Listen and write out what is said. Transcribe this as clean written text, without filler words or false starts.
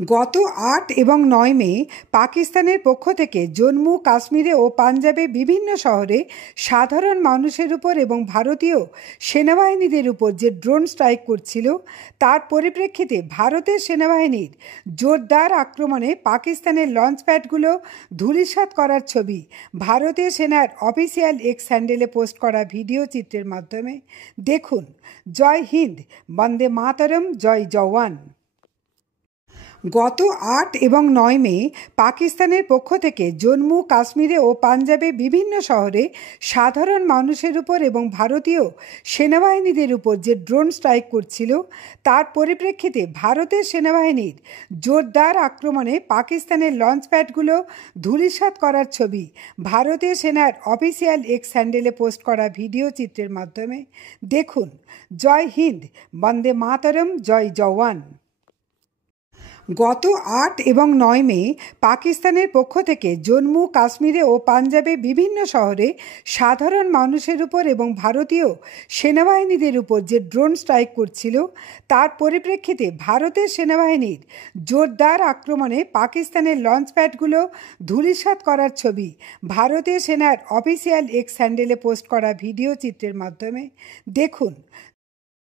গত ৮ এবং ৯ মে পাকিস্তানের পক্ষ থেকে জম্মু কাশ্মীরে ও পাঞ্জাবে বিভিন্ন শহরে সাধারণ মানুষের উপর এবং ভারতীয় সেনাবাহিনীদের উপর যে ড্রোন স্ট্রাইক করছিল তার পরিপ্রেক্ষিতে ভারতের সেনাবাহিনীর জোরদার আক্রমণে পাকিস্তানের লঞ্চপ্যাডগুলো ধূলিসাৎ করার ছবি ভারতীয় সেনার অফিসিয়াল এক্স হ্যান্ডেলে পোস্ট করা ভিডিও চিত্রের মাধ্যমে দেখুন। জয় হিন্দ, বন্দে মাতরম, জয় জওয়ান। গত ৮ এবং ৯ মে পাকিস্তানের পক্ষ থেকে জম্মু কাশ্মীরে ও পাঞ্জাবে বিভিন্ন শহরে সাধারণ মানুষের উপর এবং ভারতীয় সেনাবাহিনীদের উপর যে ড্রোন স্ট্রাইক করছিল তার পরিপ্রেক্ষিতে ভারতের সেনাবাহিনীর জোরদার আক্রমণে পাকিস্তানের লঞ্চপ্যাডগুলো ধূলিসাৎ করার ছবি ভারতীয় সেনার অফিসিয়াল এক্স হ্যান্ডেলে পোস্ট করা ভিডিও চিত্রের মাধ্যমে দেখুন। জয় হিন্দ, বন্দে মাতরম, জয় জওয়ান। গত ৮ এবং ৯ মে পাকিস্তানের পক্ষ থেকে জম্মু কাশ্মীরে ও পাঞ্জাবে বিভিন্ন শহরে সাধারণ মানুষের উপর এবং ভারতীয় সেনাবাহিনীদের উপর যে ড্রোন স্ট্রাইক করছিল তার পরিপ্রেক্ষিতে ভারতের সেনাবাহিনীর জোরদার আক্রমণে পাকিস্তানের লঞ্চপ্যাডগুলো ধূলিসাৎ করার ছবি ভারতীয় সেনার অফিসিয়াল এক্স হ্যান্ডেলে পোস্ট করা ভিডিও চিত্রের মাধ্যমে দেখুন।